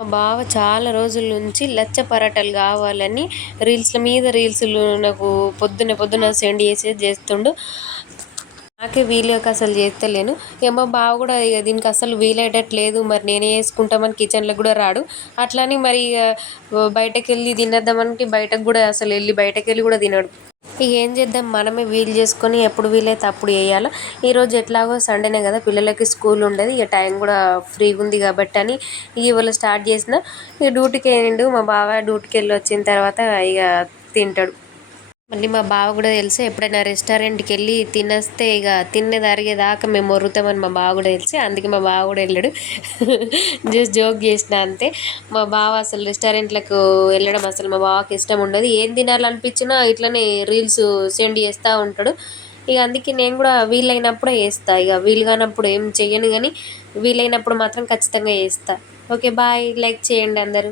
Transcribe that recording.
మా బావ చాలా రోజుల నుంచి లచ్చ పరాటాలు కావాలని రీల్స్ల మీద రీల్స్లు నాకు పొద్దున్న పొద్దున సెండ్ చేసి చేస్తుండు. నాకే వీలుగా అసలు చేస్తలేను. ఏమో బావ కూడా ఇక దీనికి అసలు వీలయ్యేటట్లేదు. మరి నేనే వేసుకుంటామని కిచెన్లో కూడా రాడు. అట్లానే మరి ఇక బయటకు వెళ్ళి తినేద్దామంటే బయటకు కూడా అసలు వెళ్ళి బయటకు వెళ్ళి కూడా తినడు. ఇక ఏం చేద్దాం? మనమే వీలు చేసుకొని ఎప్పుడు వీలైతే అప్పుడు వేయాలి. ఈరోజు ఎట్లాగో సండేనే కదా పిల్లలకి స్కూల్ ఉండదు. ఇక టైం కూడా ఫ్రీగా ఉంది కాబట్టి అని ఇక ఇవాళ స్టార్ట్ చేసిన. ఇక డ్యూటీకి వేయండు మా బావ డ్యూటీకి వెళ్ళి వచ్చిన తర్వాత ఇక తింటాడు. మళ్ళీ మా బావ కూడా తెలుసు ఎప్పుడైనా రెస్టారెంట్కి వెళ్ళి తినేస్తే ఇక తిన్నది అరిగేదాకా మేము మొరుగుతామని మా బావ కూడా తెలిసి అందుకే మా బావ కూడా వెళ్ళాడు. జస్ట్ జోక్ చేసిన అంతే. మా బావ అసలు రెస్టారెంట్లకు వెళ్ళడం అసలు మా బావకి ఇష్టం ఉండదు. ఏం తినాలనిపించినా ఇట్లనే రీల్స్ సెండ్ చేస్తూ ఉంటాడు. ఇక అందుకే నేను కూడా వీలైనప్పుడే వేస్తా ఇక వీలు కానప్పుడు ఏం చెయ్యను కానీ వీలైనప్పుడు మాత్రం ఖచ్చితంగా వేస్తా ఓకే బాయ్. లైక్ చేయండి అందరూ.